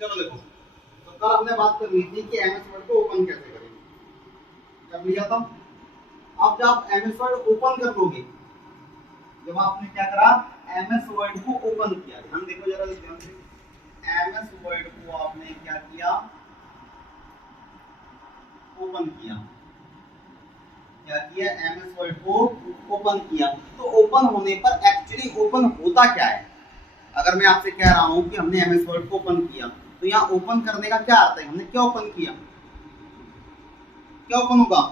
चलो देखो, तो कल हमने बात कर ली थी कि एमएस वर्ड को ओपन कैसे करें, कर लिया था। अब जब आप एमएस वर्ड ओपन कर लोगे, जब आपने क्या करा, एमएस वर्ड को ओपन किया, ध्यान देखो जरा ध्यान से, एमएस वर्ड को आपने क्या किया, ओपन किया, क्या किया, एमएस वर्ड को ओपन किया। तो ओपन होने पर एक्चुअली ओपन होता क्या है, अगर मैं आपसे कह रहा हूं कि हमने एमएस वर्ड को ओपन किया, तो यहाँ ओपन करने का क्या अर्थ है, हमने क्या ओपन किया, क्या ओपन होगा,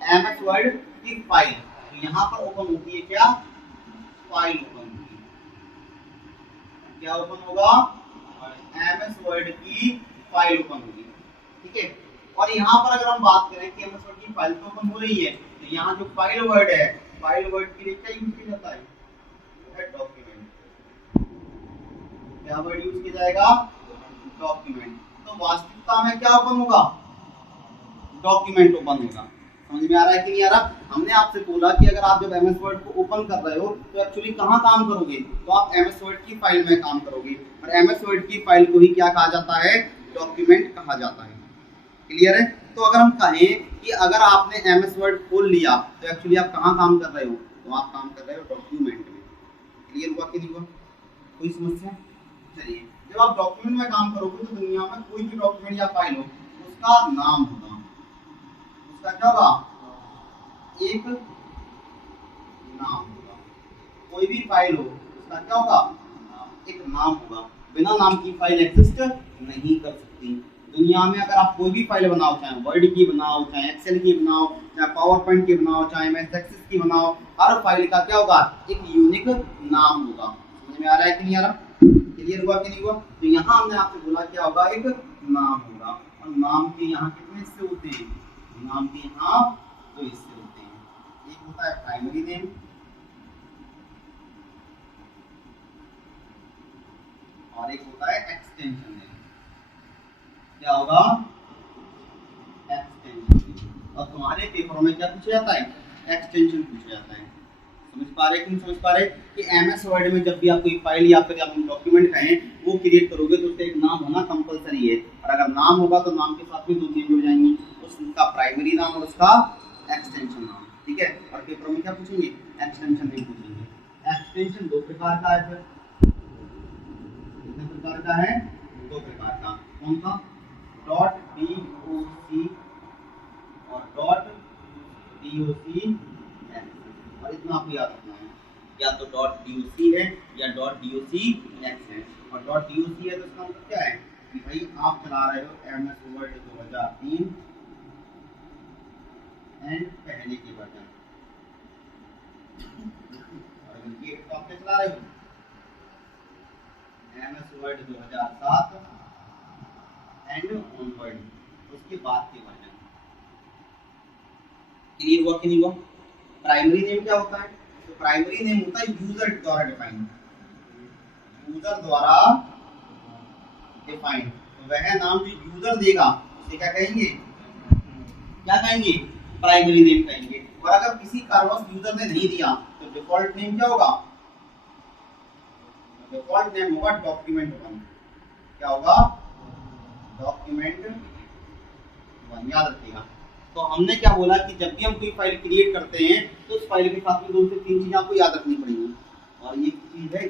एमएस वर्ड की फाइल। तो यहाँ पर ओपन होती है क्या, फाइल ओपन होगी, क्या ओपन होगा, एमएस वर्ड की फाइल ओपन होगी, ठीक है। और यहाँ पर अगर हम बात करें कि एमएस वर्ड की फाइल तो ओपन हो रही है, तो यहाँ जो फाइल वर्ड है, फाइल वर्ड के लिए क्या यूज किया जाता है, डॉक्यूमेंट, क्या वर्ड यूज किया जाएगा, डॉक्यूमेंट। तो वास्तविकता में क्या ओपन होगा, डॉक्यूमेंट ओपन होगा। समझ में आ रहा है कि नहीं आ रहा। हमने आपसे बोला कि अगर आप जब एमएस वर्ड को ओपन कर रहे हो तो एक्चुअली कहाँ काम करोगे, तो आप एमएस वर्ड की फाइल में काम करोगे, और एमएस वर्ड की फाइल को ही क्या कहा जाता है, डॉक्यूमेंट कहा जाता है। क्लियर है। तो अगर हम कहें कि अगर आपने एमएस वर्ड खोल लिया तो एक्चुअली आप कहाँ काम कर रहे हो, तो आप काम कर रहे हो डॉक्यूमेंट में। क्लियर हुआ कि नहीं हुआ, कोई समस्या। चलिए, जब आप डॉक्यूमेंट में काम करोगे तो दुनिया में कोई भी डॉक्यूमेंट या फाइल हो, उसका नाम होगा, उसका क्या होगा, एक नाम होगा। कोई भी फाइल हो उसका क्या होगा, एक नाम होगा। बिना नाम की फाइल एग्जिस्ट नहीं कर सकती दुनिया में। अगर आप कोई भी फाइल बनाओ, चाहे वर्ड की बनाओ, चाहे एक्सेल की बनाओ, चाहे पावर पॉइंट की बनाओ, चाहे एमएस एक्सेस की बनाओ, हर फाइल का क्या होगा, एक यूनिक नाम होगा। समझ में आ रहा है कि नहीं आ रहा, क्लियर हुआ कि नहीं हुआ। तो यहाँ हमने आपसे बोला क्या होगा, एक नाम होगा, और नाम के यहाँ कितने हिस्से होते हैं, नाम के यहाँ दो हिस्से होते हैं, एक होता है प्राइमरी नेम और एक होता है एक्सटेंशन नेम। क्या होगा, एक्सटेंशन। और तुम्हारे पेपरों में क्या पूछा जाता है, एक्सटेंशन पूछा जाता है। समझ पा रहे कि नहीं समझ पा रहे कि एमएस वर्ड में जब भी आप कोई फाइल या फिर आप डॉक्यूमेंट कहें वो क्रिएट करोगे तो उसका एक नाम होना कंपलसरी है, और अगर नाम होगा तो नाम के साथ में दो चीज जुड़ जाएंगी, उसका प्राइमरी नाम और उसका एक्सटेंशन नाम, ठीक है। और पेपरों में क्या पूछेंगे, एक्सटेंशन नेम पूछेंगे। एक्सटेंशन दो प्रकार का है, फिर कितने प्रकार का है, दो प्रकार का। कौन सा, डॉट डीओसी और डॉट डीओसी एक्स। और इतना आपको याद रखना है, या तो डॉट डीओसी है या डॉट डीओसी एक्स है। और डॉट डीओसी है तो इसका मतलब क्या है कि भाई आप चला रहे हो एमएस वर्ड 2003 एंड पहले के वर्जन, और अगर ये तो आप क्या चला रहे हो, एमएस वर्ड 2007 एंड ऑनवर्ड, उसके बाद के वर्जन। क्लियर हुआ कि नहीं हुआ। प्राइमरी नेम क्या होता है, तो प्राइमरी नेम होता है यूजर द्वारा डिफाइंड, यूजर द्वारा डिफाइंड। तो वह नाम जो यूजर देगा उसे क्या कहेंगे, क्या कहेंगे, प्राइमरी नेम कहेंगे। और अगर किसी कारणवश यूजर ने नहीं दिया तो डिफॉल्ट नेम क्या होगा, डिफॉल्ट नेम होगा डॉक्यूमेंट वन। क्या होगा, डॉक्यूमेंट वन, याद रखिएगा। तो हमने क्या बोला कि जब भी हम कोई फाइल क्रिएट करते हैं तो उस फाइल के साथ में दो से तीन चीजें आपको याद रखनी पड़ेंगी। और ये चीज है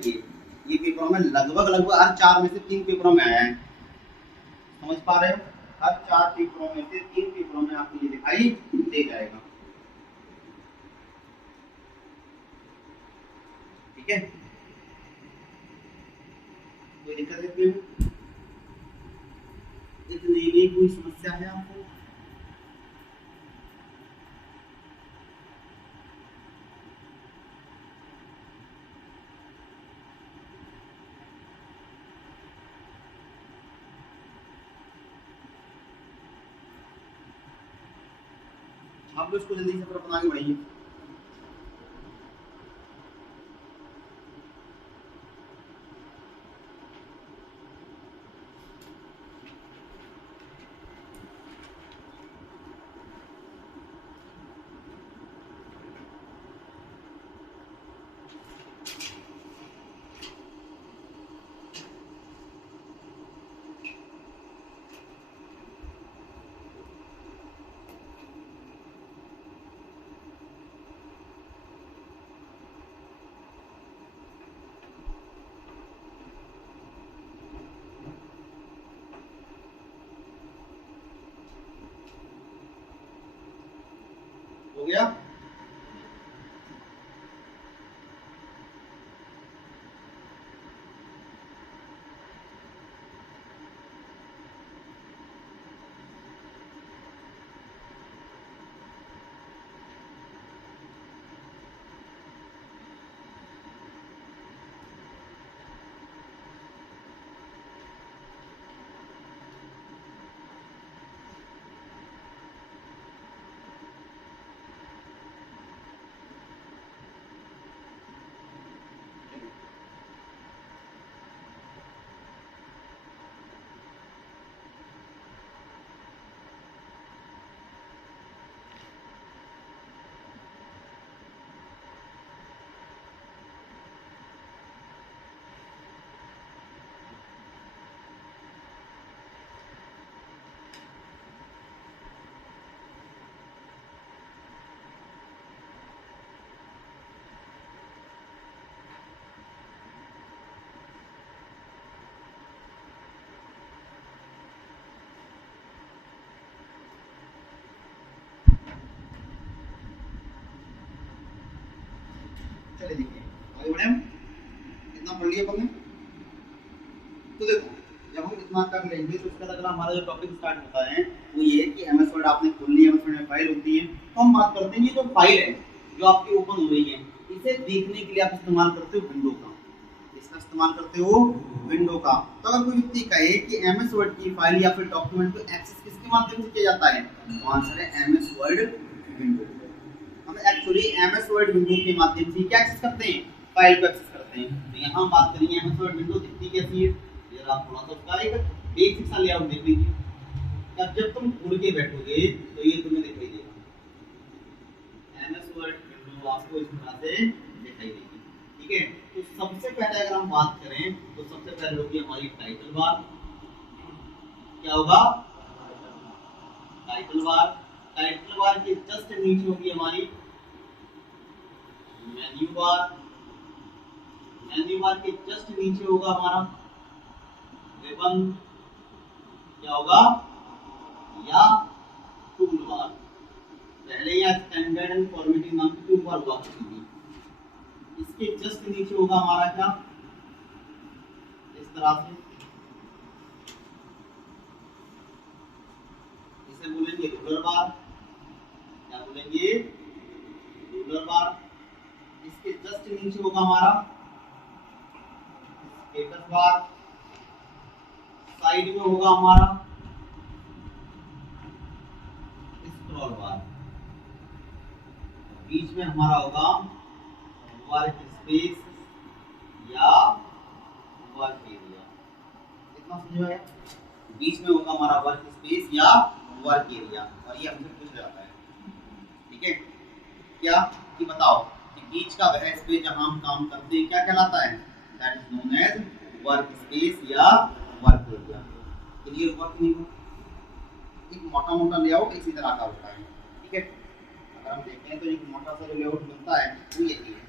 ये पेपरों में लगभग हर चार में से तीन पेपरों में आया है। समझ पा रहे हो, हर चार पेपरों में से तीन पेपरों में आपको ये दिखाई दे जाएगा, ठीक है। कोई दिक्कत है, इतने में कोई समस्या है आपको, आप लोग इसको जल्दी से अपना आगे बढ़ाइए। चलिए देखिए आगे बढ़े हम। कितना पढ़ लिया अपन ने? तो देखो जब हम इतना कर लेंगे तो उसके बाद अगला हमारा जो टॉपिक स्टार्ट होता है वो ये है कि एमएस वर्ड आपने खोल ली, एमएस वर्ड में फाइल होती है, तो हम बात करते हैं ये जो फाइल है जो आपकी ओपन हो रही है इसे देखने के लिए आप इस्तेमाल करते हो विंडो का। इसका इस्तेमाल करते हो विंडो का। तो अगर कोई व्यक्ति कहे कि एमएस वर्ड की फाइल या फिर डॉक्यूमेंट को एक्सेस किसके माध्यम से किया जाता है, तो आंसर है एमएस वर्ड विंडो। हम एक्चुअली एमएस वर्ड विंडो के माध्यम से क्या एक्सेस करते हैं, फाइल को एक्सेस करते हैं। तो यहाँ हम बात करेंगे एमएस वर्ड विंडो दिखती कैसी है। ये आप थोड़ा सा उसका एक बेसिक सा लेआउट देख लीजिए। अब जब तुम खोल के बैठोगे तो ये तुम्हें दिखाई देगा, एमएस वर्ड विंडो आपको इस तरह से दिखाई देगी। ठीक है, तो सबसे पहले अगर हम बात करें तो सबसे पहले होगी हमारी टाइटल बार। क्या होगा? Title bar. टाइटल बार के जस्ट नीचे होगी हमारी मेन्यू बार। मेन्यू बार के जस्ट नीचे होगा हमारा रिबन। क्या होगा? या टूल बार। पहले यह स्टैंडर्ड एंड फॉर्मेटिंग नाम की टूल बार हुआ करती थी। इसके जस्ट नीचे होगा हमारा क्या, इस तरह से इसे बोलेंगे रूलर बार। क्या बोलेंगे? रूलर बार। इसके जस्ट नीचे होगा हमारा स्टेटस बार। साइड में होगा हमारा स्क्रॉल बार। बीच में हमारा होगा वर्क स्पेस या वर्क एरिया। इतना समझ में आया? बीच में होगा हमारा वर्क स्पेस या वर्क एरिया और ये हमसे पूछ जाता है। ठीक है, क्या कि बताओ कि बीच का वह स्पेस जहां हम काम करते हैं क्या कहलाता है? That is known as work space या वर्क एरिया। क्लियर हुआ कि नहीं हुआ? एक मोटा मोटा लेआउट इसी तरह का होता है। ठीक है, अगर हम देखें तो एक मोटा सा लेआउट बनता है वो यही है।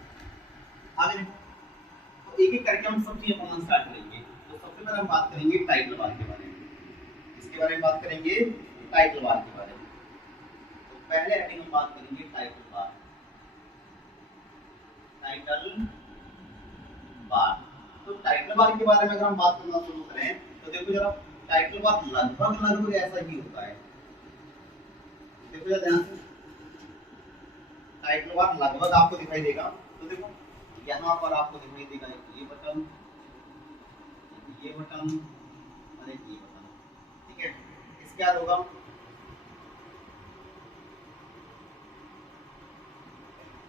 आगे तो एक एक करके हम सब चीजें पढ़ना स्टार्ट करेंगे। तो सबसे पहले हम बात करेंगे टाइटल बार के बारे में। इसके बारे में बात करेंगे टाइटल बार के बारे में। तो पहले हेडिंग हम बात करेंगे टाइटल बार। Title bar. तो टाइटल बार के बारे में अगर हम बात करना शुरू करें तो देखो जरा, टाइटल बार लगभग लगभग ऐसा ही होता है। देखो जरा ध्यान से, टाइटल बार लगभग आपको दिखाई देगा। तो देखो यहाँ पर आपको दिखाई देगा ये बटन, ये बटन और एक ये बटन। ठीक है, इसके बाद होगा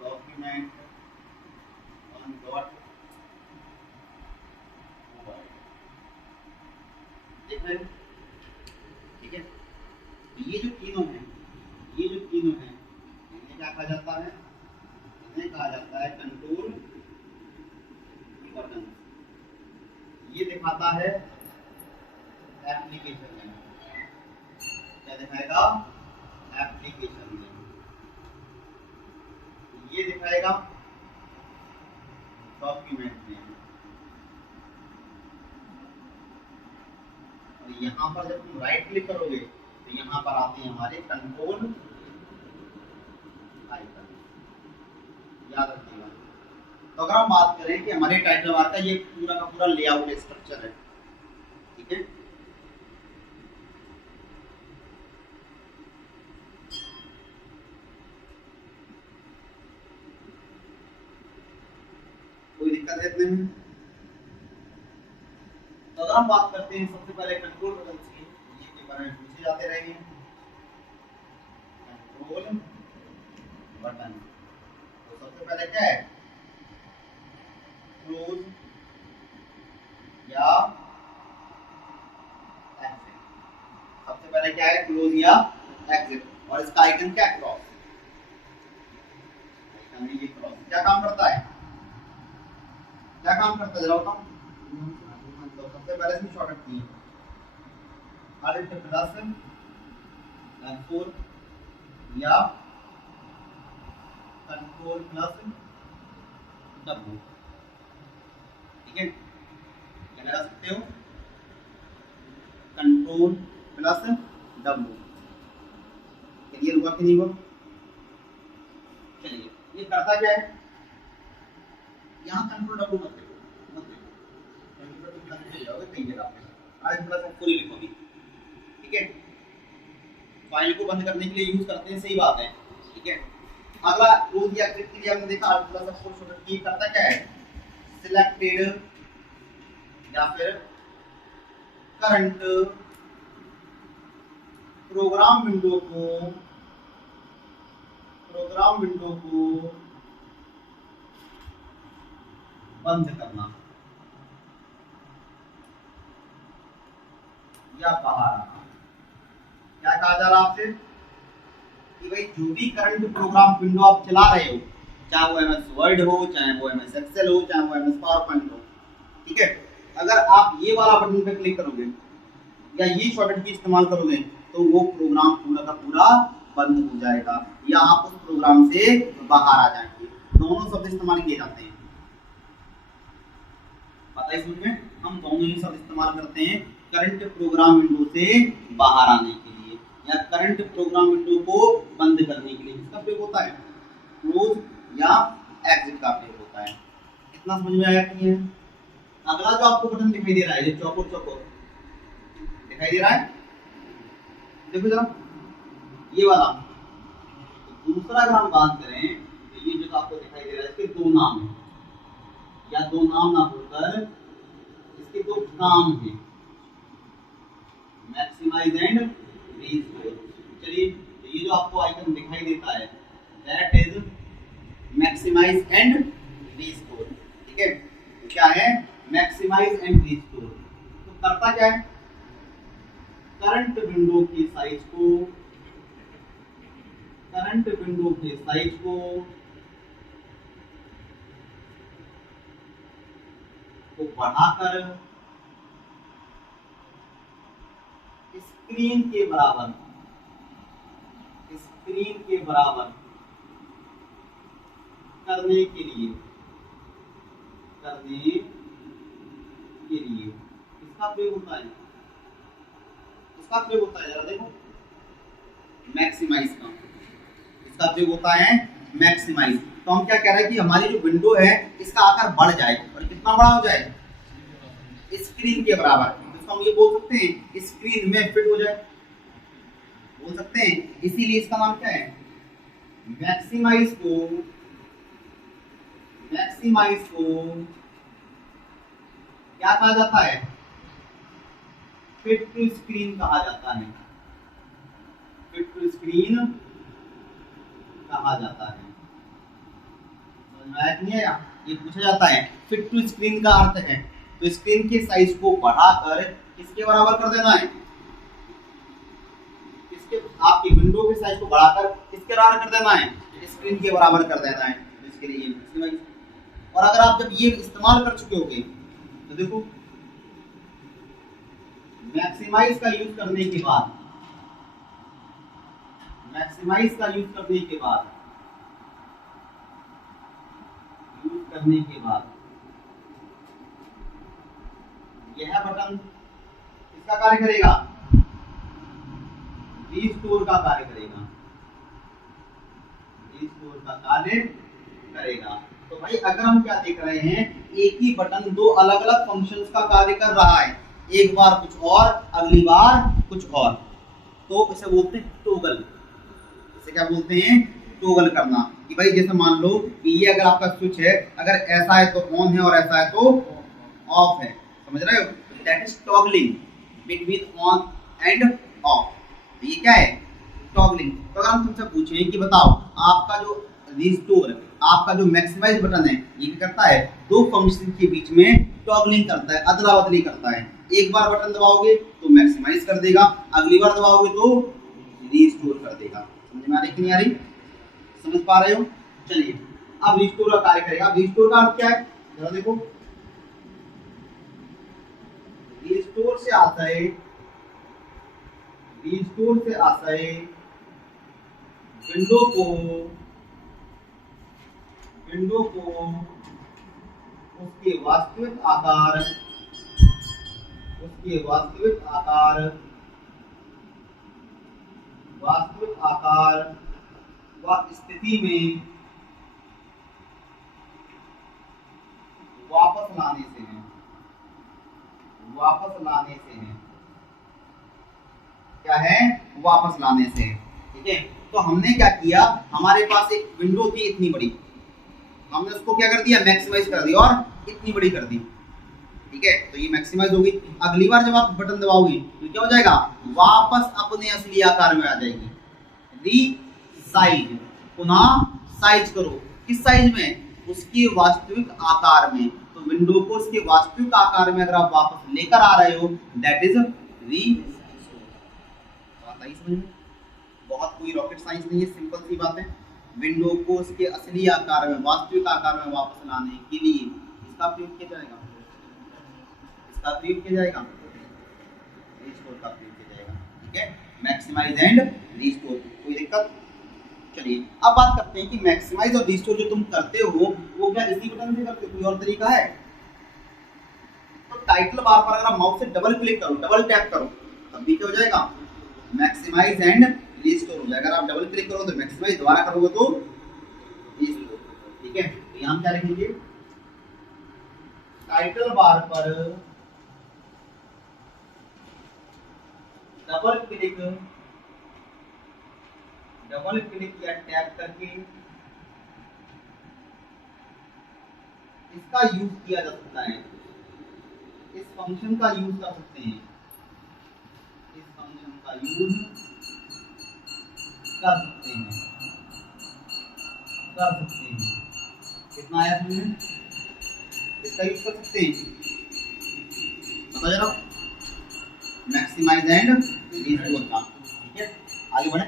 डॉक्यूमेंट ऑन डॉट मोबाइल। देख रहे हो? ठीक है, ये जो तीनों हैं, ये जो तीनों हैं इन्हें क्या कहा जाता है? इन्हें कहा जाता है कंट्रोल बटन। ये दिखाता है एप्लीकेशन में। क्या दिखाएगा? एप्लीकेशन में। ये दिखाएगा डॉक्यूमेंट में। और यहाँ पर जब तुम राइट क्लिक करोगे तो यहाँ पर आते हैं हमारे कंट्रोल आइकन। याद रखिएगा। तो अगर हम बात करें कि हमारे टाइटल बार का ये पूरा का पूरा लेआउट स्ट्रक्चर है। ठीक है, कोई दिक्कत है इसमें? तो अगर हम बात करते हैं सबसे पहले कंट्रोल बटन की, ये के बारे में पूछे जाते रहेंगे। कंट्रोल बटन तो सबसे पहले क्या है? क्लोज या एग्जिट। सबसे पहले क्या है? क्लोज या एग्जिट। और इसका आइकन क्या? क्रॉस। आइकन ये क्रॉस क्या काम करता है? क्या काम करता है जरा बताओ। तो सबसे पहले इसमें शॉर्टकट की अल्ट प्लस F4 या कंट्रोल प्लस W। ठीक है, क्या लगा सकते हो? Control plus W। क्लियर हुआ कि नहीं हुआ? चलिए, ये करता क्या है? यहाँ कंट्रोल W मत लिखो, कंट्रोल W लिख जाओगे कई जगह पे, आज थोड़ा सा पूरी लिखोगे, ठीक है। फाइल को बंद करने के लिए यूज करते हैं, सही बात है, ठीक है। अगला रूल या ट्रिक के लिए हमने देखा अल्ट्रा सा फोर्स की करता क्या है, सिलेक्टेड या फिर करंट प्रोग्राम विंडो को बंद करना या बाहर आना। क्या कहा जा रहा है आपसे कि भाई जो भी करंट प्रोग्राम विंडो आप चला रहे हो, चाहे वो एमएस वर्ड हो, चाहे वो एमएस एक्सेल हो, चाहे वो एमएस पावर पॉइंट हो, ठीक है, अगर आप ये वाला बटन पे क्लिक करोगे या ये शॉर्टकट की इस्तेमाल करोगे तो वो प्रोग्राम पूरा का पूरा बंद हो जाएगा या आप उस प्रोग्राम से बाहर आ जाएंगे। दोनों शब्द इस्तेमाल किए जाते हैं, पता है, समझ में, हम दोनों ही शब्द इस्तेमाल करते हैं करंट प्रोग्राम विंडो से बाहर आने के लिए या करंट प्रोग्राम विंडो को बंद करने के लिए। इसका प्रयोग होता है क्लोज या एग्जिट का प्रयोग होता है। इतना समझ में आया कि नहीं है? अगला जो आपको बटन दिखाई दे रहा है, ये चौकोर चौकोर दिखाई दे रहा है, देखो जरा ये वाला। तो दूसरा अगर हम बात करें तो ये जो आपको दिखाई दे रहा है, इसके दो नाम हैं या दो नाम ना बोलकर इसके दो काम हैं, मैक्सिमाइज एंड रीस्टोर। चलिए तो ये जो आपको आइकन दिखाई देता है that is maximise and restore, ठीक है। तो क्या है मैक्सिमाइज एंड रीस्टोर? तो करता क्या है, करंट विंडो के साइज को बढ़ाकर स्क्रीन के बराबर करने के लिए इसका प्रयोग होता है, जरा देखो मैक्सिमाइज का, इसका प्रयोग होता है मैक्सिमाइज। तो हम क्या कह रहे हैं कि हमारी जो विंडो है इसका आकार बढ़ जाए और कितना बड़ा हो जाए, स्क्रीन के बराबर। इसको हम ये बोल सकते हैं स्क्रीन में फिट हो जाए, बोल सकते हैं। इसीलिए इसका नाम क्या है, मैक्सिमाइज को क्या कहा जाता है, फिट टू स्क्रीन कहा जाता है, फिट टू स्क्रीन कहा जाता है। समझ में आया कि नहीं आया? ये पूछा जाता है फिट टू स्क्रीन का अर्थ है तो स्क्रीन के साइज को बढ़ाकर किसके बराबर कर देना है, किसके, आपकी विंडो के साइज को बढ़ाकर किसके बराबर कर देना है, स्क्रीन के बराबर कर देना है। इसके लिए मैक्सिमाइज। और अगर आप जब ये इस्तेमाल कर चुके होगे तो देखो मैक्सिमाइज का यूज करने के बाद यह बटन किसका कार्य करेगा, रीस्टोर का कार्य करेगा। तो भाई अगर हम क्या देख रहे हैं, एक ही बटन दो अलग अलग फंक्शंस का कार्य कर रहा है, एक बार कुछ और अगली बार कुछ और, तो इसे बोलते हैं टोगल। इसे क्या बोलते हैं, टोगल करना। कि भाई जैसे मान लो कि ये अगर आपका स्विच है, अगर ऐसा है तो ऑन है और ऐसा है तो ऑफ है, समझ रहे हो, that is toggling between on end of. तो ये क्या है, टॉगलिंग। तो अगर हम तुमसे पूछें कि बताओ आपका जो रिस्टोर, आपका जो मैक्सिमाइज बटन है, ये क्या करता है, दो फंक्शन के बीच में टॉगलिंग करता है, अदला बदली करता है। एक बार बटन दबाओगे तो मैक्सिमाइज कर देगा, अगली बार दबाओगे तो रिस्टोर कर देगा। समझ में आ रही कि नहीं आ रही, समझ पा रहे हो? चलिए अब रिस्टोर का कार्य करेगा। रिस्टोर का अर्थ क्या है, जरा देखो, रिस्टोर से आशय विंडो को उसके वास्तविक आकार व स्थिति में वापस लाने से है, वापस लाने से है, क्या है, वापस लाने से है। ठीक है, तो हमने क्या किया, हमारे पास एक विंडो थी इतनी बड़ी, हमने उसको क्या कर दिया, मैक्सिमाइज कर दिया और इतनी बड़ी कर दी। ठीक है, तो ये मैक्सिमाइज होगी। अगली बार जब आप बटन दबाओगे तो क्या हो जाएगा, वापस अपने असली आकार में आ जाएगी। रीसाइज, पुनः साइज करो, किस साइज में, उसके वास्तविक आकार में। तो विंडो को उसके वास्तविक आकार में अगर आप वापस लेकर आ रहे हो, दैट इज री। बहुत कोई रॉकेट साइंस नहीं है, सिंपल सी बात है। विंडो को उसके असली आकार में, वास्तविक आकार में वापस लाने के लिए इसका प्रयोग किया जाएगा, इसका प्रयोग किया जाएगा, रीस्टोर का प्रयोग किया जाएगा। ठीक है, मैक्सिमाइज एंड रीस्टोर, कोई दिक्कत। चलिए अब बात करते हैं कि मैक्सिमाइज और रीस्टोर जो तुम करते हो वो क्या इसी बटन से करते हो, कोई और तरीका है? तो टाइटल बार पर अगर आप माउस से डबल क्लिक करो, डबल टैप करो, तब भी क्या हो जाएगा, मैक्सिमाइज एंड रीस्टोर हो जाएगा। अगर आप डबल क्लिक करोगे तो मैक्सिमाइज, दोबारा करोगे तो रीस्टोर। ठीक है, तो यहां क्या लिखेंगे, टाइटल बार पर डबल क्लिक या टैप करके इसका यूज किया जा सकता है, इस फंक्शन का यूज कर सकते हैं, इस फंक्शन का यूज कर सकते हैं, कितना आया तुमने, इसका यूज कर सकते हैं, बताओ जरा, मैक्सिमाइज एंड रीस्टोर का। ठीक है, आगे बढ़े,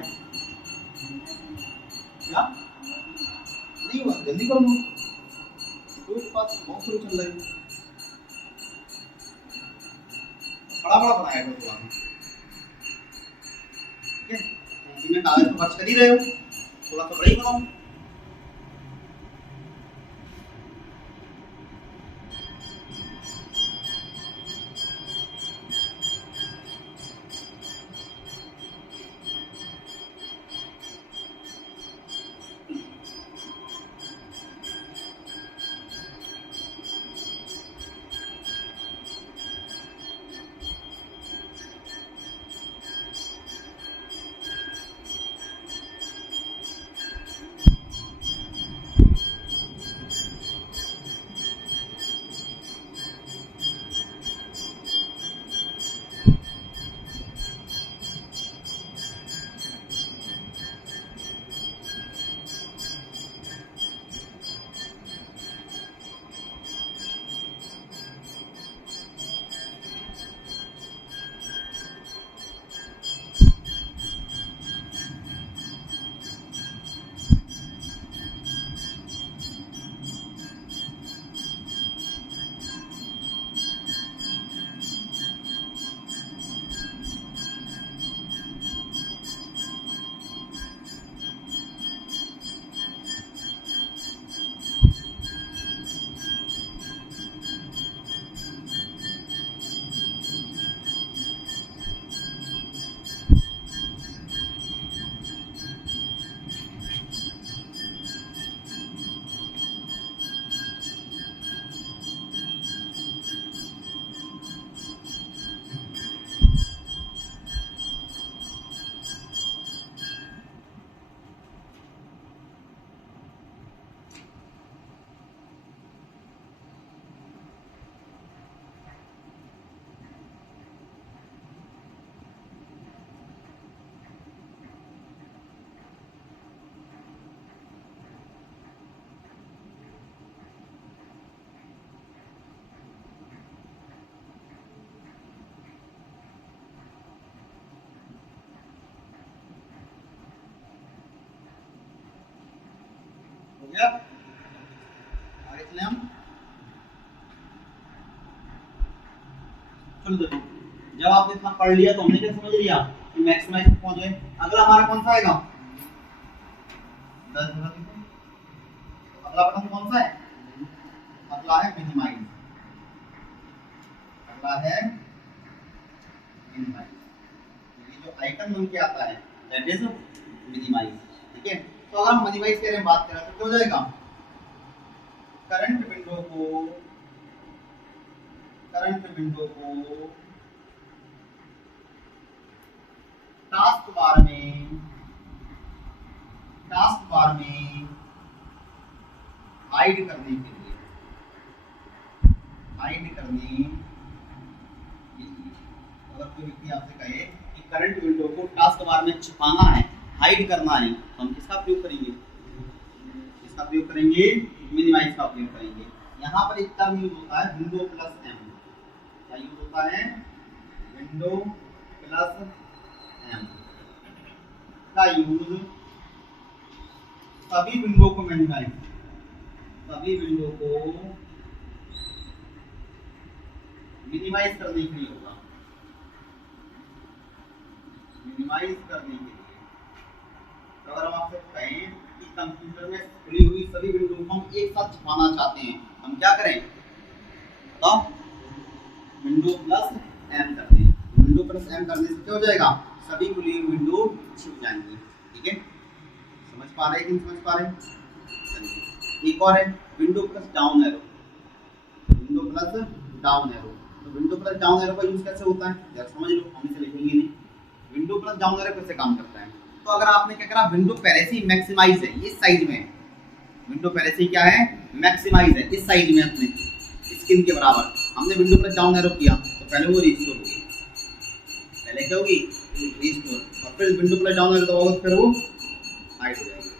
क्या नहीं हुआ, जल्दी करो, तो पास बहुत शुरू चल रही है, बड़ा बड़ा बनाया है थोड़ा। ठीक है, इसमें कागज तो खर्च कर ही रहे हो, थोड़ा सा बड़ा ही बनाओ। गया, आगे चले हम। चलो देखो, जब आपने इतना पढ़ लिया तो हमने क्या समझ लिया कि मैक्सिमाइज तक पहुंच गए। अगला हमारा कौन सा आएगा, 10 अगला बटन कौन सा है, अगला है मिनिमाइज, अगला है मिनिमाइज। ये जो आइकन बन के आता है दैट इज मिनिमाइज। ठीक है, तो अगर हम मिनिमाइज के बारे में बात करें तो क्या हो जाएगा, करंट विंडो को करंट विंडो को टास्क बार में हाइड करने के लिए अगर कोई व्यक्ति आपसे कहे कि करंट विंडो को टास्क बार में छिपाना है, हाइड करना है, तो हम किसका प्रयोग करेंगे? मिनिमाइज का प्रयोग करेंगे। यहाँ पर एक टर्म यूज होता है विंडो प्लस एम। क्या यूज होता है? विंडो प्लस एम का यूज सभी विंडो को मिनिमाइज करने के लिए होगा। तो अगर हम आपसे कहें कि कंप्यूटर में खुली हुई सभी विंडो को हम एक साथ छिपाना चाहते हैं, हम क्या करें बताओ? विंडो प्लस एम कर दें। विंडो प्लस एम करने से क्या हो जाएगा? सभी खुली हुई विंडो छिप जाएंगी। ठीक है, समझ पा रहे हैं कि नहीं समझ पा रहे? चलिए एक और है विंडो प्लस डाउन एरो। तो विंडो प्लस डाउन एरो का यूज कैसे होता है जरा समझ लो, हम इसे लिखेंगे नहीं। विंडो प्लस डाउन एरो कैसे काम करता है? तो अगर आपने क्या करा, विंडो पहले से ही मैक्सिमाइज है इस साइज में, विंडो पहले से ही क्या है? मैक्सिमाइज है इस साइज में अपने स्क्रीन के बराबर। हमने विंडो प्लस डाउन एरो किया तो पहले वो रिस्टोर होगी, पहले क्या होगी? रिस्टोर, और फिर विंडो प्लस डाउन एरो दबाओगे फिर वो हाइड हो जाएगी।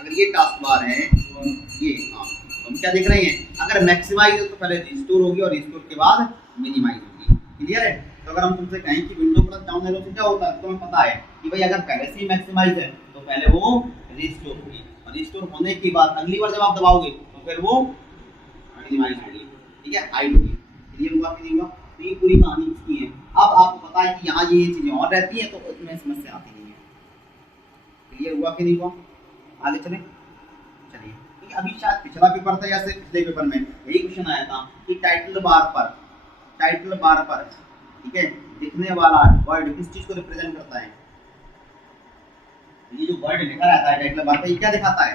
अगर ये टास्क बार है ये, हाँ तो हम क्या देख रहे हैं? अगर मैक्सिमाइज है तो पहले रिस्टोर होगी और रिस्टोर के बाद मिनिमाइज होगी। क्लियर है? तो अगर हम तुमसे कहें कि विंडो प्लस डाउन एरो से क्या होता है, तो हमें पता है कि भाई अगर पहले से ही मैक्सिमाइज है तो पहले वो रिस्टोर होगी, और रिस्टोर होने के बाद अगली बार जब आप दबाओगे तो फिर वो मिनिमाइज होगी। ठीक है, हाइड होगी। क्लियर हुआ कि नहीं हुआ? तो ये पूरी कहानी इसकी है। अब आपको पता है कि यहाँ ये चीजें और रहती हैं तो उसमें समस्या आती नहीं है। क्लियर हुआ कि नहीं हुआ? आगे चलें। चलिए, अभी शायद पिछला पेपर था या से पिछले पेपर में यही क्वेश्चन आया था कि टाइटल बार पर ठीक है दिखने वाला वर्ड किस चीज को रिप्रेजेंट करता है? ये जो वर्ड लिखा रहता है टाइटल बार पर, ये क्या दिखाता है?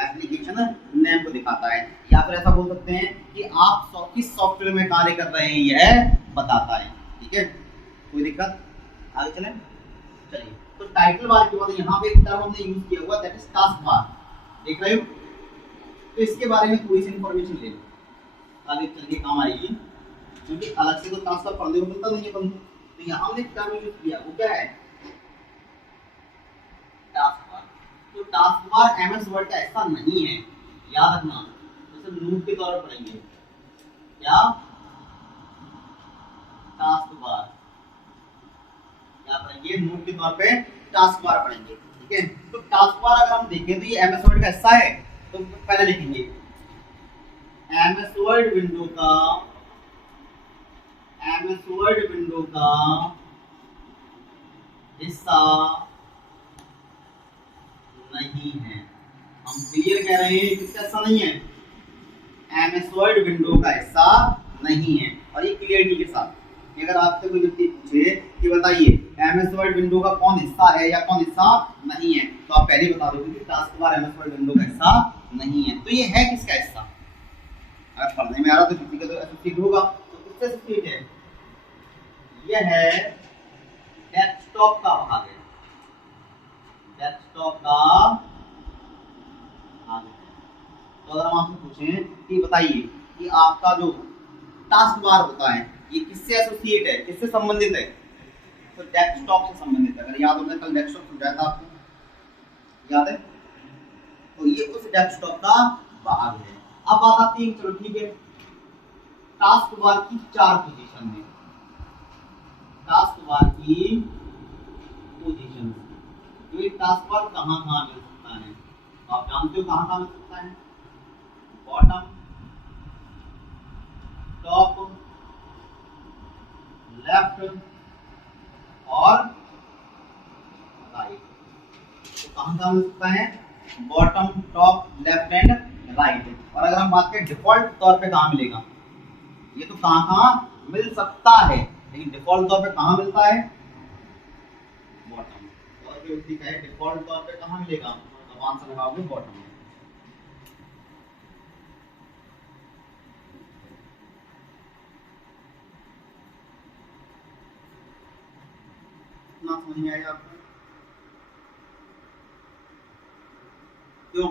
एप्लीकेशन नेम को दिखाता है, या फिर ऐसा बोल सकते हैं कि आप किस सॉफ्टवेयर में कार्य कर रहे हैं यह बताता है। ठीक है, कोई दिक्कत? आगे चलें। चलिए, तो टाइटल बार के बाद यहाँ पे एक टर्म हमने यूज किया हुआ, दैट इज टास्क बार। देख रहे हो? तो इसके बारे में थोड़ी सी इंफॉर्मेशन ले लो, आगे चल के काम आएगी, क्योंकि अलग से तो टास्क बार पढ़ने को मिलता नहीं है बंदे। तो यहाँ हमने एक टर्म यूज किया, वो क्या है? Task bar. तो टास्क बार एमएस वर्ड का ऐसा नहीं है, याद रखना। जैसे नोट के तौर पर पढ़ेंगे क्या? टास्क बार क्या पढ़ेंगे? नोट के तौर पे टास्क बार पढ़ेंगे। ठीक है, तो टास्क बार अगर हम देखें तो ये एमएस वर्ड का हिस्सा है, तो पहले लिखेंगे एमएस वर्ड विंडो का हिस्सा नहीं है। हम क्लियर कह रहे हैं किसका हिस्सा नहीं है? एमएस वर्ड विंडो का हिस्सा नहीं है। और ये क्लियरिटी के साथ, अगर आपसे कोई व्यक्ति पूछे कि बताइए एमएस वर्ड विंडो का कौन हिस्सा है या कौन हिस्सा नहीं है, तो आप पहले बता दोगे कि task bar MS word window का हिस्सा नहीं है। तो ये है किसका हिस्सा? अगर पढ़ने में आ रहा तो किसी का तो एसोसिएट होगा, तो किससे एसोसिएट है? ये है डेस्कटॉप का भाग है, डेस्कटॉप का भाग है। तो अगर हम आपसे पूछें कि बताइए कि आपका जो टास्क बार होता है ये किससे एसोसिएट है, किससे संबंधित है? तो डेस्कटॉप से संबंधित है। अगर याद हो तो कल डेस्कटॉप समझाया था आपको, याद है? तो ये उस डेस्कटॉप का भाग है। अब बात आती है, चलो ठीक है, टास्क बार की 4 पोजीशन है। टास्क बार की पोजीशन, तो ये टास्क बार कहाँ मिल सकता है? तो आप जानते हो कहाँ मिल सकता है? बॉटम, टॉप, लेफ्ट और राइट। तो कहाँ मिल सकता है? Bottom, top, left and right. और अगर हम बात करें डिफॉल्ट तौर पे कहाँ मिलेगा, ये तो कहाँ मिल सकता है, लेकिन डिफॉल्ट तौर पे कहाँ मिलता है? बॉटम। और भी व्यक्ति कहे डिफॉल्ट तौर पे कहाँ मिलेगा, तो आंसर लगाओगे बॉटम। बात समझ में आई आपको? क्यों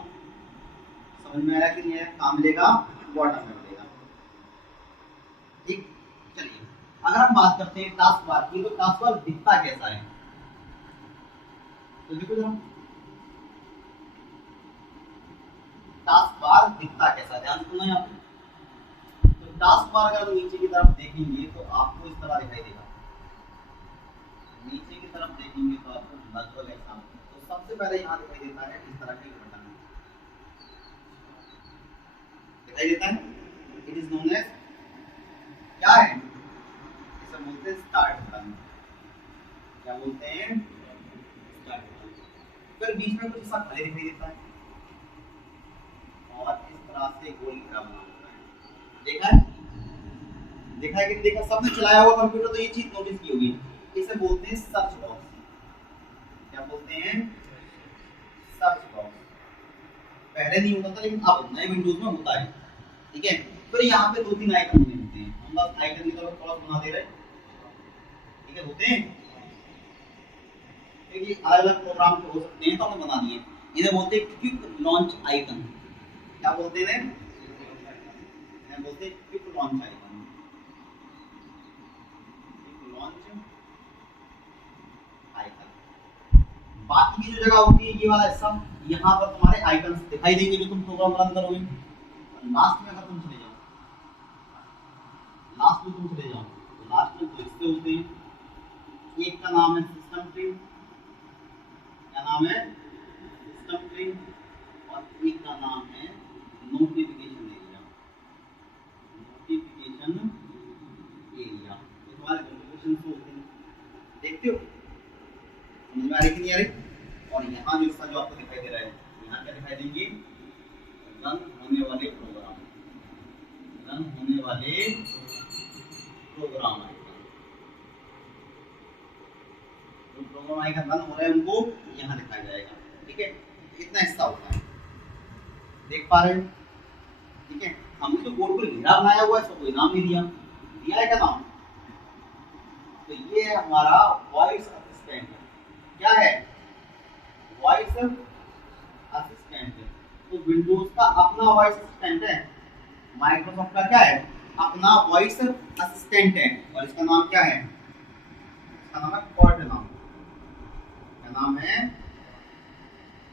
समझ में आया कि नहीं है? काम मिलेगा बॉटम में मिलेगा। ठीक, चलिए अगर हम बात करते हैं टास्क बार की, तो टास्क बार दिखता कैसा है? तो देखो जरा, टास्क बार दिखता कैसा है, ध्यान सुनना यहाँ पे। तो टास्क बार अगर नीचे की तरफ देखेंगे तो आपको इस तरह दिखाई देगा। नीचे की तरफ देखेंगे तो आपको लगभग ऐसा, तो सबसे पहले यहाँ दिखाई देता है इस तरह का बटन दिखाई देता है। इट इज नोन एज क्या है? इसे बोलते हैं स्टार्ट बटन। क्या बोलते हैं? Start button. फिर बीच में कुछ ऐसा खाली दिखाई देता है और इस तरह से गोल घेरा बना होता है। देखा है? देखा है कि देखा? सबने चलाया हुआ कंप्यूटर तो ये चीज नोटिस की होगी। इसे बोलते हैं सर्च बॉक्स। क्या बोलते हैं? Search box. पहले नहीं होता था लेकिन अब नए विंडोज में होता है। ठीक है, फिर यहाँ पे 2-3 आइकन होते हैं। हम बस आइकन की तरफ थोड़ा बना दे रहे हैं। ठीक है, होते हैं। ये अलग अलग प्रोग्राम के हो सकते हैं तो हमने बना दिए। इन्हें बोलते हैं क्विक लॉन्च आइकन। क्या बोलते हैं? इन्हें बोलते हैं quick launch icon. Quick launch icon. बाकी की जो जगह होती है ये वाला हिस्सा, यहाँ पर तुम्हारे आइकन दिखाई देंगे जो तुम प्रोग्राम रन करोगे। लास्ट में अगर तुम चले जाओ, लास्ट में तुम चले जाओ तो लास्ट में दो हिस्से होते हैं। एक का नाम है सिस्टम ट्री, क्या नाम है? System tree. और एक का नाम है नोटिफिकेशन एरिया। नोटिफिकेशन एरिया तो तुम्हारे नोटिफिकेशन शो होते हैं, देखते हो? समझ में आ रही कि नहीं आ रही? और यहाँ जो हिस्सा जो आपको दिखाई दे रहा है, यहाँ क्या दिखाई देंगे? रन होने वाले प्रोग्राम। रन होने वाले प्रोग्राम आइकन। जो प्रोग्राम आइकन रन हो रहे हैं उनको यहाँ दिखाया जाएगा। ठीक है, इतना हिस्सा होता है, देख पा रहे हो? ठीक है, हमने तो कोड को घेरा बनाया हुआ है, इसको कोई नाम नहीं दिया। दिया है क्या नाम? तो ये है हमारा वॉइस असिस्टेंट। क्या है? Voice assistant. तो विंडोज का अपना वॉइस असिस्टेंट है, माइक्रोसॉफ्ट का क्या है? अपना वॉइस असिस्टेंट है। और इसका नाम क्या है? इसका नाम है कॉर्टेना। क्या नाम है?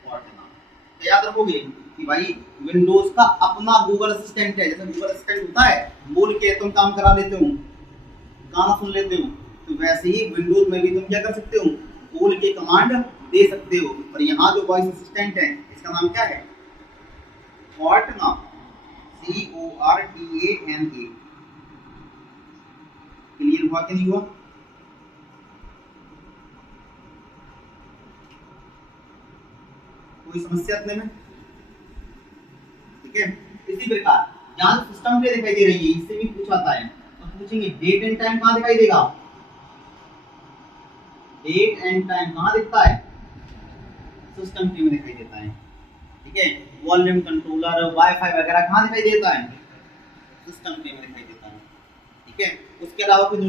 कॉर्टेना। तो याद रखोगे कि भाई विंडोज का अपना गूगल असिस्टेंट है। जैसे गूगल असिस्टेंट होता है, बोल के तुम काम करा लेते हो, गाना सुन लेते हो, तो वैसे ही विंडोज में भी तुम क्या कर सकते हो? बोल के कमांड दे सकते हो। और यहाँ जो वॉइस असिस्टेंट है इसका नाम क्या है? कॉर्टेना। CORTANA। क्लियर हुआ कि नहीं हुआ? कोई समस्या अपने में? ठीक है, इसी प्रकार यहाँ सिस्टम पे दिखाई दे रही है, इससे भी पूछा था है तो पूछेंगे डेट एंड टाइम कहाँ दिखाई देगा? डेट एंड टाइम कहाँ दिखता है? सिस्टम ट्री में दिखाई देता है। ठीक है, वॉल्यूम कंट्रोलर, वाईफाई वगैरह कहाँ दिखाई देता है? सिस्टम ट्री में दिखाई देता है। ठीक है, उसके अलावा कोई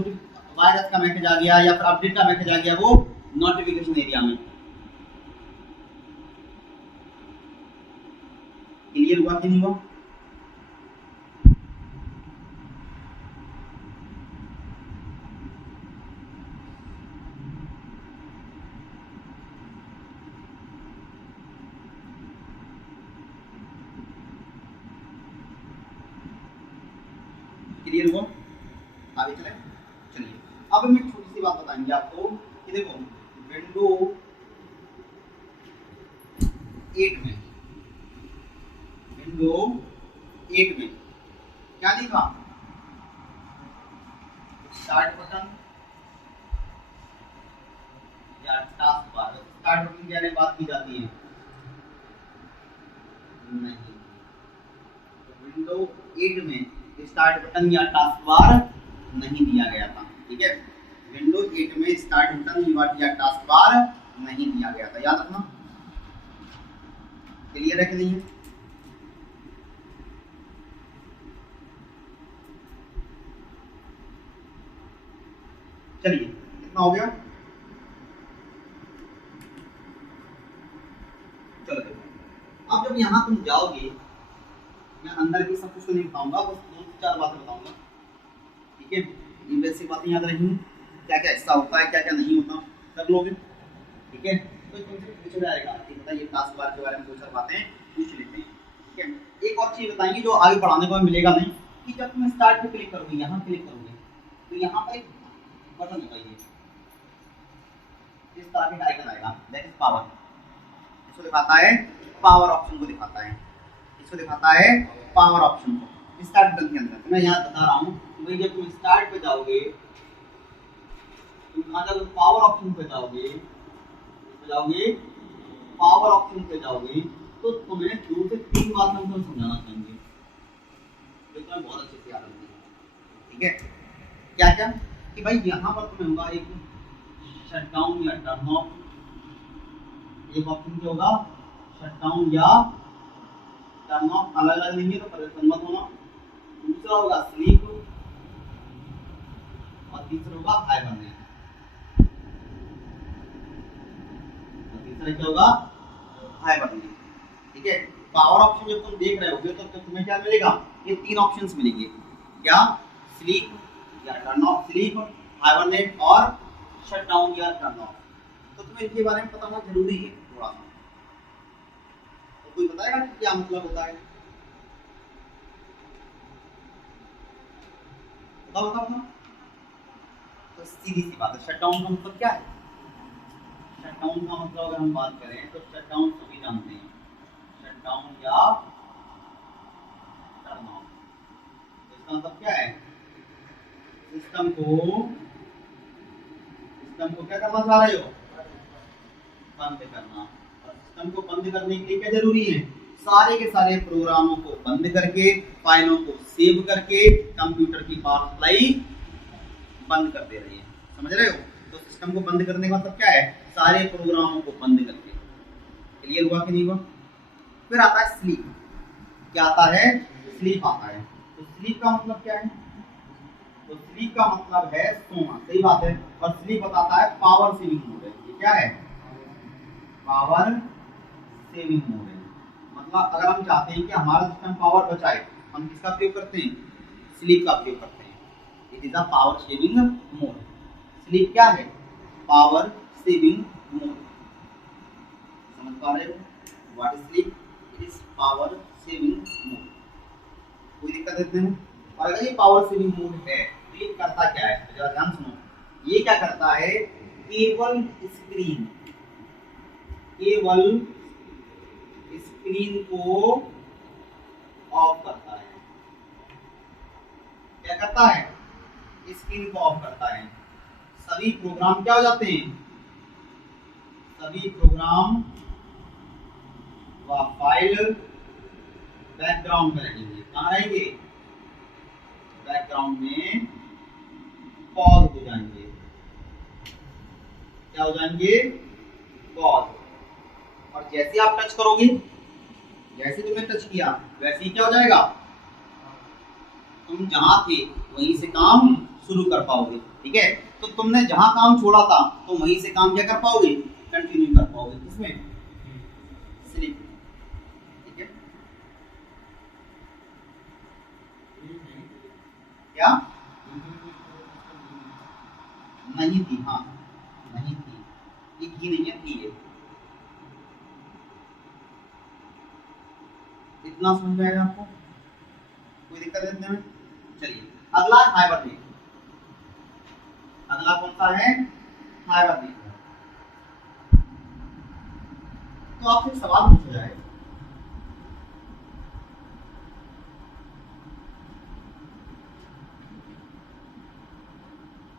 वायरस का मैसेज आ गया या फिर अपडेट का मैसेज आ गया, वो नोटिफिकेशन एरिया में। क्लियर हुआ कि नहीं हुआ? क्लियर हुआ? आगे चले, चलिए अब हम एक छोटी सी बात बताएंगे आपको कि देखो विंडो 8 में, विंडो 8 में क्या लिखा? स्टार्ट बटन या टास्क बार। स्टार्ट बटन की बात की जाती है नहीं, तो विंडो 8 में स्टार्ट बटन या टास्क बार नहीं दिया गया था। ठीक है, विंडो 8 में स्टार्ट बटन या टास्क बार नहीं दिया गया था, याद रखना। क्लियर है कि नहीं है? चलिए इतना हो गया। जब यहाँ तुम जाओगे, मैं अंदर की सब कुछ तो नहीं बताऊंगा, बस 2-4 बातें बताऊंगा, ठीक है। ये बेसिक बातें याद रखेंगे, क्या क्या हिस्सा होता है, क्या क्या नहीं होता, कर लोगे, ठीक है। तो तुमसे पूछा जाएगा कि बताइए टास्क बार के बारे में 2-4 बातें पूछ लेते हैं, ठीक है। एक और चीज बताएंगे जो आगे पढ़ाने को मिलेगा नहीं, कि जब तुम स्टार्ट पे क्लिक करोगे, यहाँ क्लिक करोगे, तो यहाँ पर एक बटन होगा, ये इस तरह का आइकन आएगा, दैट इज पावर। इसको दिखाता है पावर ऑप्शन को दिखाता है, इसको दिखाता है पावर ऑप्शन को स्टार्ट बटन के अंदर। मैं यहाँ बता रहा हूँ कि भाई जब तुम स्टार्ट पे जाओगे, तुम जब पावर ऑप्शन पे जाओगे, पावर ऑप्शन पे जाओगे, तो तुम्हें 2 से 3 बात हम तुम्हें समझाना चाहेंगे, जो तुम्हें बहुत अच्छे से याद रखनी है, ठीक है। क्या क्या कि भाई यहाँ पर तुम्हें होगा एक शट डाउन या टर्न ऑफ, एक ऑप्शन क्या होगा शट डाउन या टर्न ऑफ, अलग अलग लेंगे तो परेशान मत होना। दूसरा होगा स्लीप और तीसरा होगा हाइबरनेट, और तीसरा क्या होगा हाइबरनेट, ठीक है। पावर ऑप्शन जब तुम देख रहे होगे तो तुम्हें क्या मिलेगा, ये 3 ऑप्शंस मिलेंगे, क्या स्लीप या टर्न ऑफ, स्लीप, हाइबरनेट और शट डाउन या टर्न ऑफ। तो तुम्हें इनके बारे में पता होना जरूरी है थोड़ा सा। तो कोई बताएगा कि क्या मतलब होता है? बताओ। तो सीधी सी बात है, शट डाउन का मतलब क्या है? शट डाउन का मतलब अगर हम बात करें तो शट डाउन सभी जानते हैं, शट डाउन या टर्न ऑफ। इसका मतलब क्या है, सिस्टम को क्या करना चाह रहे हो, बंद करना। और सिस्टम को बंद करने के लिए क्या जरूरी है, सारे के सारे प्रोग्रामों को बंद करके, फाइलों को सेव करके, कंप्यूटर की पावर सप्लाई बंद कर दे रही है, समझ रहे हो। तो सिस्टम को बंद करने का मतलब क्या है, सारे प्रोग्रामों को बंद करके। क्लियर हुआ कि नहीं हुआ? फिर आता है स्लीप। क्या आता है, स्लीप आता है। तो स्लीप का मतलब क्या है, तो स्लीप का मतलब है सोना, सही बात है। और स्लीप बताता है पावर सेविंग मोड है, ये क्या है, पावर सेविंग मोड है। मतलब अगर हम चाहते हैं कि हमारा सिस्टम पावर बचाए, हम किसका प्रयोग करते हैं, स्लीप का प्रयोग करते हैं। It is a power saving mode. Sleep क्या है, पावर सेविंग मोड। समझ पा रहे हो, what is sleep, it is power saving mode. कोई दिक्कत देते हैं? और अगर ये पावर सेविंग मोड है तो ये करता क्या है, जरा ध्यान सुनो। ये क्या करता है, केवल स्क्रीन को ऑफ करता है। क्या करता है, स्क्रीन को ऑफ करता है। सभी प्रोग्राम क्या हो जाते हैं, सभी प्रोग्राम व फाइल बैकग्राउंड में रहेंगे। कहाँ रहेंगे, बैकग्राउंड में पॉज हो जाएंगे। क्या हो जाएंगे, पॉज। और जैसे आप टच करोगे, जैसे तुमने टच किया वैसे ही क्या हो जाएगा, तुम जहां थे वहीं से काम शुरू कर पाओगे, ठीक है। तो तुमने जहां काम छोड़ा था तो वहीं से काम क्या कर पाओगे, कंटिन्यू कर पाओगे। किसमें, स्लीप, ठीक है। क्या नहीं थी, हाँ नहीं थी, ये की नहीं है, थी है। इतना समझ में आएगा आपको, कोई दिक्कत है इतने में? चलिए अगला हाइबरनेट। अगला कौन सा है, हाइबरनेट। तो आपसे एक सवाल पूछा जाए,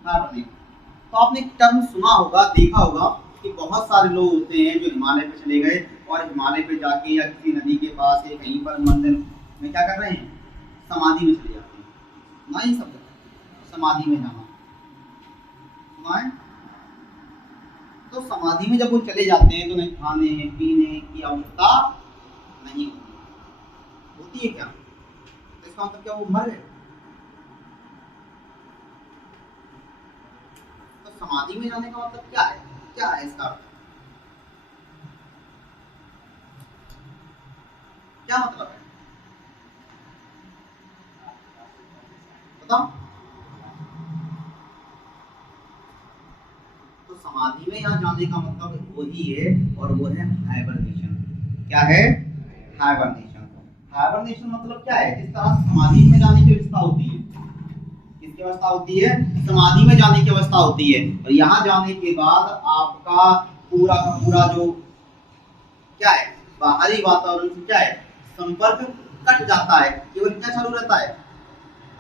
हाइबरनेट। तो आपने टर्म सुना होगा, देखा होगा कि बहुत सारे लोग होते हैं जो हिमालय पे चले गए और हिमालय पे जाके या किसी नदी के पास या कहीं पर मंदिर में क्या कर रहे हैं, समाधि में चले जाते हैं ना। ये सब समाधि में जाना सुना है। तो समाधि में जब वो चले जाते हैं तो उन्हें खाने पीने की आवश्यकता नहीं होती है क्या, तो इसका मतलब क्या वो मर गए। तो समाधि में जाने का मतलब क्या है, क्या है इसका अर्थ? क्या मतलब है बताओ। तो समाधि में यहाँ जाने का मतलब वही है, और वो है हाइबरनेशन। क्या है? हाइबरनेशन। हाइबरनेशन मतलब क्या है? जिस तरह समाधि में जाने की अवस्था होती है, किसकी अवस्था होती है? समाधि में जाने की अवस्था होती है। और यहाँ जाने के बाद आपका पूरा का पूरा जो क्या है, बाहरी वातावरण से क्या है, संपर्क कट जाता है। केवल क्या चालू रहता है?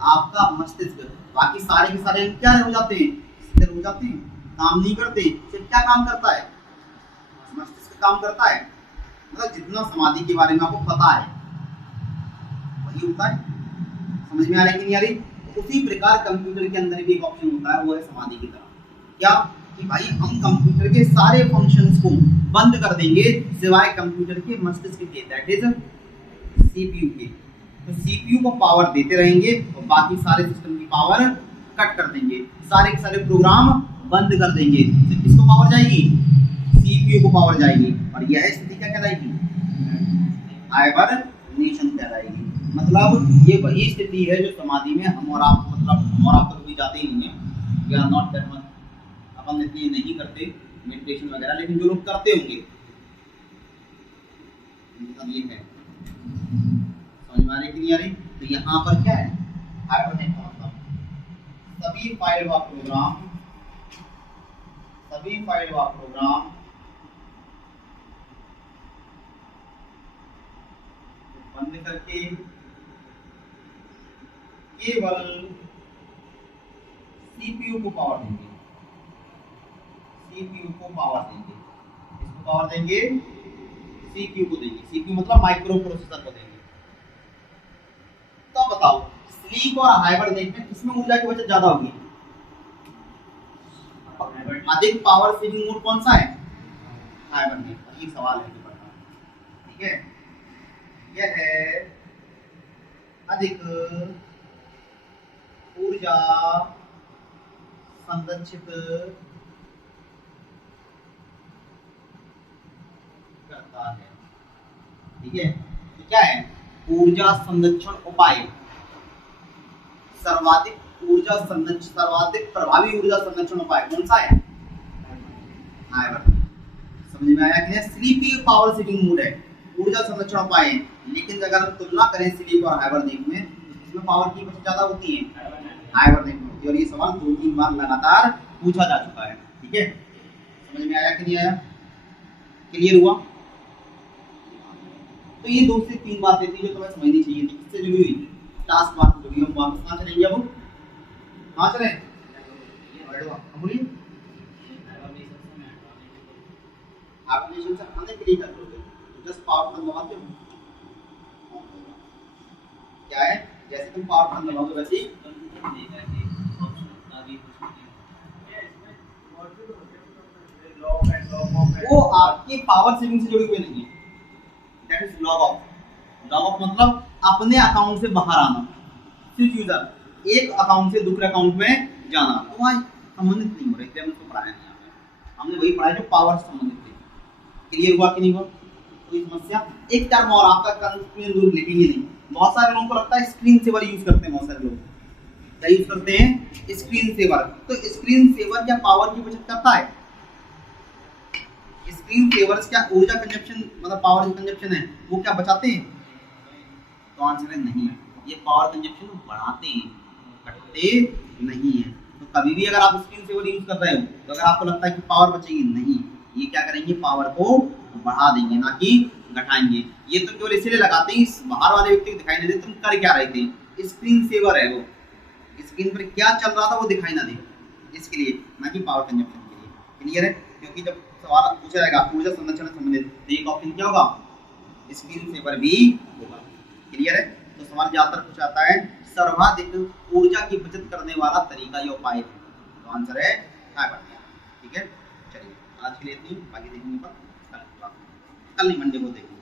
आपका मस्तिष्क। बाकी सारे के सारे क्या हो जाते हैं? स्थिर हो जाते हैं, काम नहीं करते। सिर्फ क्या काम करता है? मस्तिष्क काम करता है। मतलब जितना समाधि के बारे में आपको पता है वही होता है। समझ में आ रही कि नहीं आ रही? उसी प्रकार कंप्यूटर के अंदर भी एक ऑप्शन होता है, वो है समाधि की तरह। क्या कि भाई हम कंप्यूटर के सारे फंक्शंस को बंद कर देंगे सिवाय कंप्यूटर के मस्तिष्क के, दैट इज सीपीयू के। तो सीपीयू को पावर देते रहेंगे और बाकी सारे सिस्टम की पावर कट कर देंगे, सारे के सारे प्रोग्राम बंद कर देंगे। तो किसको पावर जाएगी? सीपीयू को पावर जाएगी। और यह स्थिति क्या कहलाएगी? हाइबरनेशन कहलाएगी। मतलब ये वही स्थिति है जो समाधि में हम और आप, मतलब हम और आप तो कभी जाते ही नहीं है, we are not that much, अपन इसलिए नहीं करते मेडिटेशन वगैरह, लेकिन जो लोग करते होंगे मतलब ये है। समझ में आ रही कि नहीं आ रही? तो यहाँ पर क्या है? हाइबरनेशन का मतलब सभी फाइल व प्रोग्राम, सभी फाइल व प्रोग्राम बंद करके केवल सीपीयू को पावर देंगे। सीपीयू को पावर देंगे। इसको पावर देंगे? सीपीयू को देंगे। सीपीयू मतलब माइक्रो प्रोसेसर को देंगे। तो बताओ स्लीप और हाइबरनेशन में किसमें ऊर्जा की बचत ज्यादा होगी? अधिक पावर सेविंग मोड कौन सा है? हाइबरनेशन। ये सवाल है जो पढ़ना, ठीक है? यह है अधिक ऊर्जा संरक्षित करता है, ठीक है? तो क्या है? ऊर्जा संरक्षण उपाय, सर्वाधिक प्रभावी ऊर्जा संरक्षण उपाय कौन सा है? हाइबरनेशन। समझ में आया कि नहीं? स्लीपी पावर सेविंग मोड है, ऊर्जा संरक्षण उपाय है। लेकिन अगर हम तुलना करें स्लीप और हाइबरनेशन में, तो इसमें पावर की बचत ज्यादा होती है, हाइबरनेशन होती है। और ये सवाल 2-3 बार लगातार पूछा जा चुका है, ठीक है? समझ में आया कि नहीं आया? क्लियर हुआ? तो ये 2 से 3 बातें थी जो तुम्हें समझनी चाहिए थी। किससे जुड़ी हुई? टास्क बार से जुड़ी। हम वापस कहाँ चलेंगे अब? कहाँ चले? बोलिए। हाइबरनेशन से आने के लिए क्या करोगे? जस्ट पावर बटन दबाते हो। क्या है? जैसे तुम पावर बटन दबाओगे वैसे ही वो आपकी पावर सेविंग से जुड़ी हुई नहीं है। That is log of. Log of मतलब अपने अकाउंट से बाहर आना। स्विच यूजर एक अकाउंट से दूसरे अकाउंट में जाना, तो वहाँ संबंधित नहीं हो रहे थे। हम उसको पढ़ाया नहीं, हमने वही पढ़ाया जो पावर से संबंधित थे। क्लियर हुआ कि नहीं हुआ? कोई समस्या? एक टर्म और आपका कंफ्यूजन दूर लिखेंगे नहीं। बहुत सारे लोगों को लगता है स्क्रीन सेवर यूज करते हैं। बहुत सारे लोग क्या यूज करते हैं? Screen saver. तो स्क्रीन सेवर क्या पावर की बचत करता है? स्क्रीन सेवर्स क्या ऊर्जा कंजप्शन, मतलब पावर कंजप्शन है, वो क्या बचाते हैं? तो आंसर है नहीं, ये पावर कंजप्शन बढ़ाते हैं, घटाते नहीं है। तो कभी भी अगर आप स्क्रीन सेवर यूज कर रहे हो, तो अगर आपको लगता है कि पावर बचेगी, नहीं, ये क्या करेंगे? पावर को बढ़ा देंगे, ना कि घटाएंगे। ये तो केवल इसीलिए लगाते हैं बाहर वाले व्यक्ति को दिखाई नहीं दे तुम कर क्या रहे थे। स्क्रीन सेवर है वो, स्क्रीन पर क्या चल रहा था वो दिखाई ना दे, इसके लिए, ना कि पावर कंजप्शन के लिए। क्लियर है? क्योंकि जब सवाल पूछा जाएगा ऊर्जा संरक्षण से संबंधित, तो एक ऑप्शन क्या होगा? स्क्रीन सेवर भी होगा। क्लियर है? तो सवाल ज्यादातर पूछा जाता है सर्वाधिक ऊर्जा की बचत करने वाला तरीका या उपाय है, तो आंसर है हाइबरनेशन। ठीक है, चलिए आज के लिए इतनी, बाकी देखेंगे कल नहीं मंडे को देखेंगे।